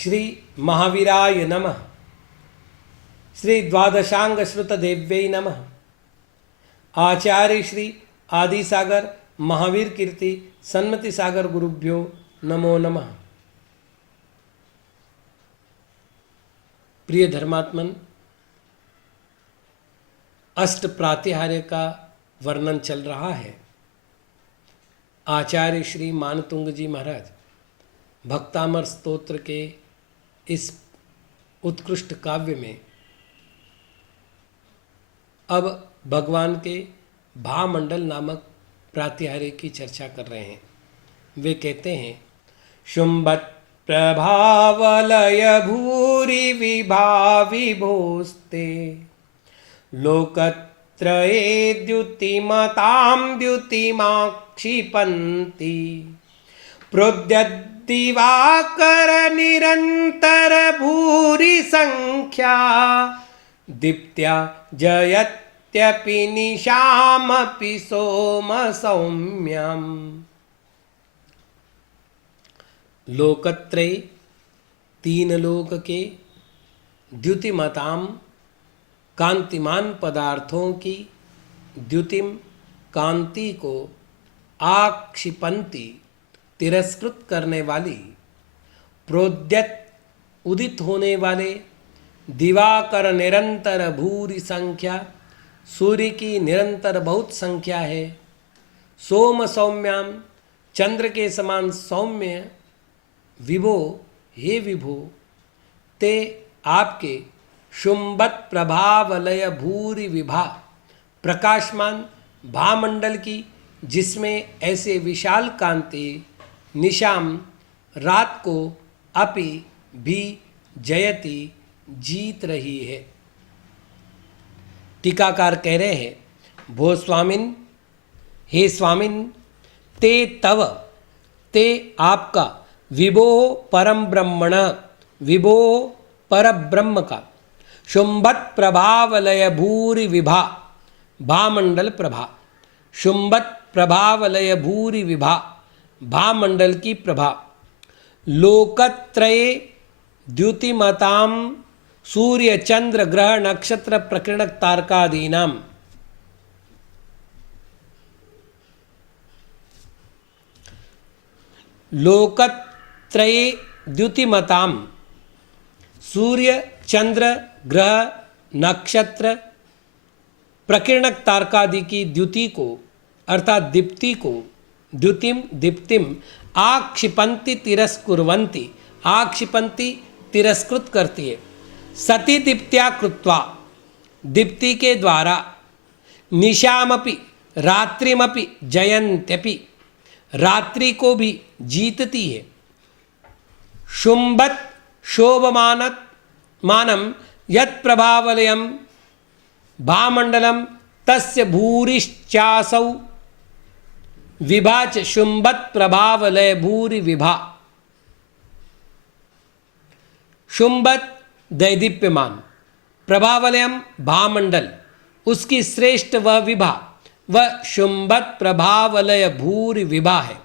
श्री महावीराय नमः। श्री द्वादशांग श्रुत देव्यै नमः। आचार्य श्री आदिसागर महावीर कीर्ति सन्मति सागर गुरुभ्यो नमो नमः। प्रिय धर्मात्मन, अष्ट प्रातिहार्य का वर्णन चल रहा है। आचार्य श्री मानतुंग जी महाराज भक्तामर स्तोत्र के इस उत्कृष्ट काव्य में अब भगवान के भामंडल नामक प्रातिहार्य की चर्चा कर रहे हैं। वे कहते हैं, शुंभत प्रभावलय भूरि विभाविभोस्ते लोकत्रये द्युतिमतां द्युतिमाक्षिपन्ति प्रोद्यद्दिवाकर निरंतर भूरि संख्या दीप्त्या जयत्यपि निशामपि सोम सौम्यम्। लोकत्रय तीन लोक के द्युतिमताम कांतिमान पदार्थों की द्युतिम कांति को आक्षिपंती तिरस्कृत करने वाली प्रोद्यत उदित होने वाले दिवाकर निरंतर भूरि संख्या सूर्य की निरंतर बहुत संख्या है। सोम सौम्याम चंद्र के समान सौम्य विभो हे विभो ते आपके शुंभत प्रभावलय भूरि विभा प्रकाशमान भामंडल की जिसमें ऐसे विशाल कांति निशाम रात को अपि भी जयति जीत रही है। टीकाकार कह रहे हैं, भो स्वामिन हे स्वामिन ते तव ते आपका विभो परम ब्रह्मण विभो पर ब्रह्म का शुंभत प्रभावलय भूरि विभा भामंडल प्रभा शुंभत प्रभावलय भूरि विभा भामंडल की प्रभा लोकत्रये द्युतिमताम सूर्य चंद्र ग्रह नक्षत्र प्रकीर्णक तारकादीनाम लोकत्रये द्युतिमताम सूर्य चंद्र ग्रह नक्षत्र प्रकीर्णक तारकादि की द्युति को अर्थात दीप्ति को द्युतिम दीप्तिम आक्षिपंती तिरस्कुर्वन्ति आक्षिपंती तिरस्कृत करती है। सती दीप्त्या कृत्वा दीप्ति के द्वारा निशामपि रात्रिमपि जयन्त्यपि रात्रि को भी जीतती है। शुंभत शोभमानत मानम यत् प्रभावलयम भामंडलम तस्य भूरिश्चासौ विभाच शुंभत प्रभावलय भूरि विभा शुंभत दैदीप्यमान प्रभावलयम भामंडल उसकी श्रेष्ठ वह विभा वह शुंभत प्रभावलय भूरि विभा है।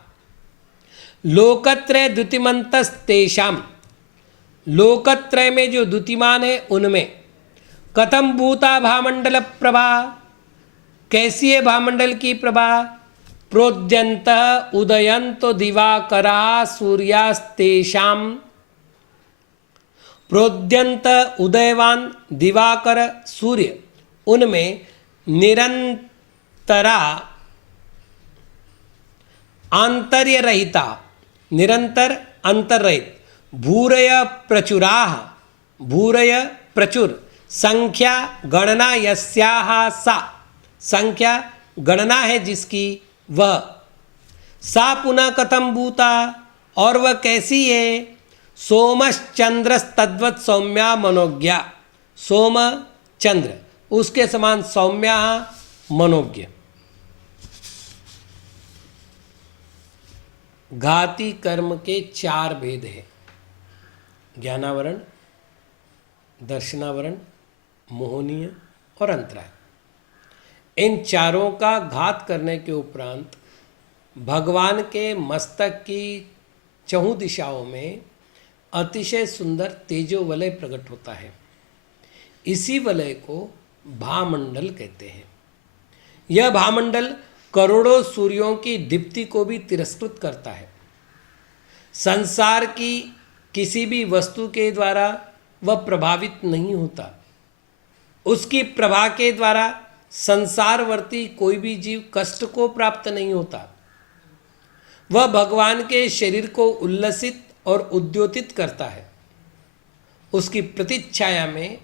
लोकत्रय द्युतिमंतस्तेषाम लोकत्रय में जो द्युतिमान है उनमें कथम भूता भामंडल प्रभा कैसी है भामंडल की प्रभा प्रोद्यंत उदयंतो दिवाकरा सूर्यास्तेषाम प्रोद्यंत उदयवान दिवाकर सूर्य उनमें निरंतरा आंतर्य रहिता निरंतर अंतररहित भूरय प्रचुराः भूरय प्रचुर संख्या गणना यस्याः सा संख्या गणना है जिसकी वह सा पुनः कथम भूता और वह कैसी है सोमश्चंद्रस्तद्वत् सौम्या मनोज्ञा सोम चंद्र उसके समान सौम्या मनोज्ञ। घाती कर्म के चार भेद हैं, ज्ञानावरण दर्शनावरण मोहनीय और अंतराय। इन चारों का घात करने के उपरांत भगवान के मस्तक की चहुं दिशाओं में अतिशय सुंदर तेजो वलय प्रकट होता है। इसी वलय को भामंडल कहते हैं। यह भामंडल करोड़ों सूर्यों की दीप्ति को भी तिरस्कृत करता है। संसार की किसी भी वस्तु के द्वारा वह प्रभावित नहीं होता। उसकी प्रभा के द्वारा संसारवर्ती कोई भी जीव कष्ट को प्राप्त नहीं होता। वह भगवान के शरीर को उल्लसित और उद्योतित करता है। उसकी प्रतिच्छाया में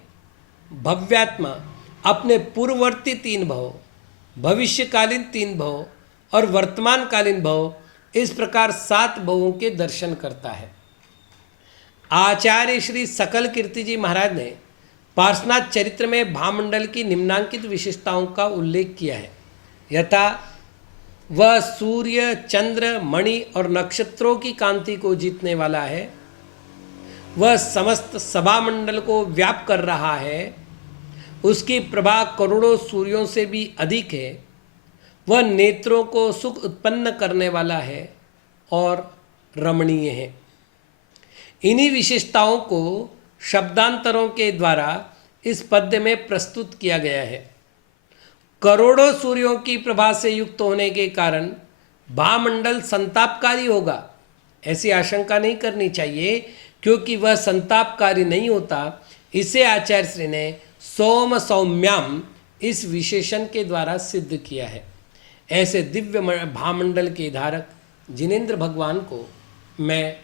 भव्यात्मा अपने पूर्ववर्ती 3 भव, भविष्यकालीन 3 भव और वर्तमानकालीन भव, इस प्रकार 7 भवों के दर्शन करता है। आचार्य श्री सकल कीर्ति जी महाराज ने पार्श्वनाथ चरित्र में भामंडल की निम्नांकित विशेषताओं का उल्लेख किया है। यथा वह सूर्य, चंद्र, मणि और नक्षत्रों की कांति को जीतने वाला है। वह समस्त सभामंडल को व्याप कर रहा है। उसकी प्रभा करोड़ों सूर्यों से भी अधिक है। वह नेत्रों को सुख उत्पन्न करने वाला है और रमणीय है। इन्हीं विशेषताओं को शब्दांतरों के द्वारा इस पद्य में प्रस्तुत किया गया है। करोड़ों सूर्यों की प्रभा से युक्त होने के कारण भामंडल संतापकारी होगा, ऐसी आशंका नहीं करनी चाहिए, क्योंकि वह संतापकारी नहीं होता। इसे आचार्य श्री ने सोम सौम्याम इस विशेषण के द्वारा सिद्ध किया है। ऐसे दिव्य भामंडल के धारक जिनेंद्र भगवान को मैं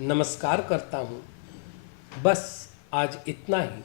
नमस्कार करता हूँ। बस आज इतना ही।